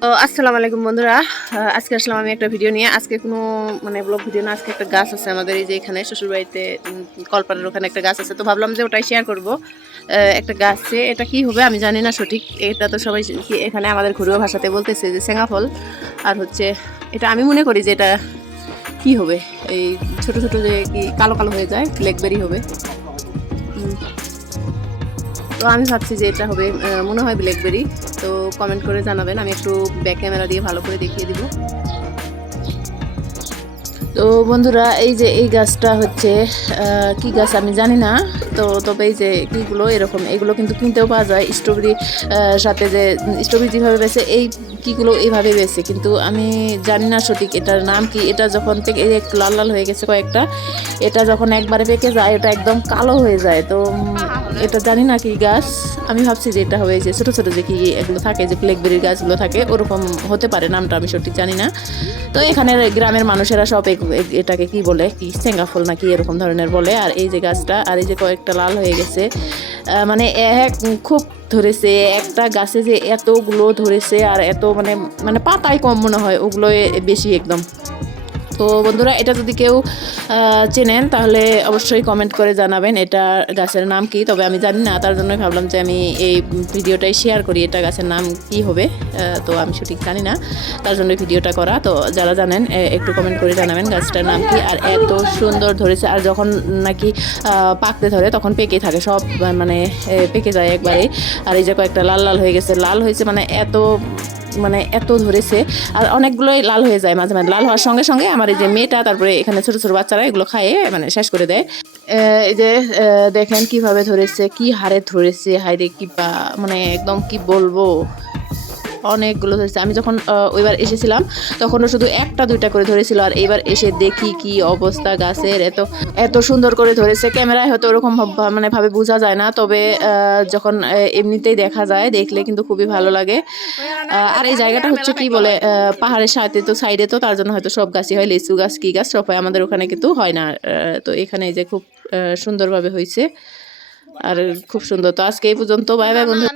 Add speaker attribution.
Speaker 1: আসসালামু আলাইকুম বন্ধুরা। আজকে আসলাম আমি একটা ভিডিও নিয়ে। আজকে কোনো মানে ব্লগ ভিডিও না, আজকে একটা গাছ আছে আমাদের এই যে এখানে, শ্বশুরবাড়িতে কলপাড়ের ওখানে একটা গাছ আছে। তো ভাবলাম যে ওটাই শেয়ার করব। একটা গাছে এটা কি হবে আমি জানি না সঠিক। এটা তো সবাই এখানে আমাদের ঘরোয়া ভাষাতে বলতেছে যে সেঙ্গা ফল। আর হচ্ছে এটা আমি মনে করি যে এটা কি হবে? এই ছোট ছোট যে কি কালো কালো হয়ে যায় ব্ল্যাকবেরি হবে। তো আমি ভাবছি যে এটা হবে মনে হয় ব্ল্যাকবেরি তো কমেন্ট করে জানাবেন, আমি একটু ব্যাক ক্যামেরা দিয়ে ভালো করে দেখিয়ে দিব। তো বন্ধুরা, এই যে এই গাছটা হচ্ছে কি গাছ আমি জানি না, তো তবে এই যে কিগুলো এরকম, এগুলো কিন্তু কিনতেও পাওয়া যায়। স্ট্রবেরি সাথে যে স্ট্রবেরি যেভাবে বেছে, এই কিগুলো এইভাবে বেছে। কিন্তু আমি জানি না সঠিক এটার নাম কি। এটা যখন থেকে এই লাল লাল হয়ে গেছে কয়েকটা, এটা যখন একবারে পেকে যায় এটা একদম কালো হয়ে যায়। তো এটা জানি না কি গাছ। আমি ভাবছি যে এটা হবে যে ছোটো ছোটো যে কি এগুলো থাকে, যে ব্ল্যাকবেরির গাছগুলো থাকে, ওরকম হতে পারে, নামটা আমি সঠিক জানি না। তো এখানের গ্রামের মানুষেরা সব এটাকে কি বলে? কি? সেঙ্গা ফুল নাকি এরকম ধরনের বলে। আর এই যে গাছটা, আর এই যে কয়েকটা লাল হয়ে গেছে। মানে এক খুব ধরেছে, একটা গাছে যে এতগুলো ধরেছে, আর এত মানে মানে পাতায় কম মনে হয় ওগুলো বেশি একদম। তো বন্ধুরা, এটা যদি কেউ চেনেন, তাহলে অবশ্যই কমেন্ট করে জানাবেন এটা গাছের নাম কি। তবে আমি জানি না, তার জন্যই ভাবলাম যে আমি এই ভিডিওটাই শেয়ার করি, এটা গাছের নাম কি হবে তো আমি সঠিক জানি না। তার জন্য ভিডিওটা করা। তো যারা জানেন একটু কমেন্ট করে জানাবেন গাছটার নাম কি, আর এত সুন্দর ধরেছে। আর যখন নাকি পাকতে ধরে, তখন পেকে থাকে, সব মানে পেকে যায় একবারে। আর এই যে কয়েকটা লাল লাল হয়ে গেছে, লাল হয়েছে মানে এত মানে এত ধরেছে, আর অনেকগুলোই লাল হয়ে যায় মাঝে মাঝে। লাল হওয়ার সঙ্গে সঙ্গে আমার এই যে মেয়েটা, তারপরে এখানে ছোট ছোট বাচ্চারা এগুলো খায় মানে শেষ করে দেয়। এই যে দেখেন কীভাবে ধরেছে, কি হারে ধরেছে হাইরে কি বা- মানে একদম কি বলব? অনেকগুলো ধরেছে আমি যখন ওইবার এসেছিলাম, তখনও শুধু একটা, দুইটা করে ধরেছিল, আর এবার এসে দেখি কি অবস্থা গাছের। এত এত সুন্দর করে ধরেছে। ক্যামেরায় হয়তো ওরকম মানে ভাবে বোঝা যায় না, তবে যখন এমনিতেই দেখা যায়, দেখলে কিন্তু খুবই ভালো লাগে। আর এই জায়গাটা হচ্ছে কি বলে পাহাড়ের সাথে তো সাইডে তো, তার জন্য হয়তো সব গাছই হয়, লিচু গাছ, কি গাছ সব হয় আমাদের ওখানে কিন্তু হয় না। তো এখানে যে খুব সুন্দরভাবে হয়েছে, আর খুব সুন্দর। তো আজকে এই পর্যন্ত, বাই বাই, বন্ধু।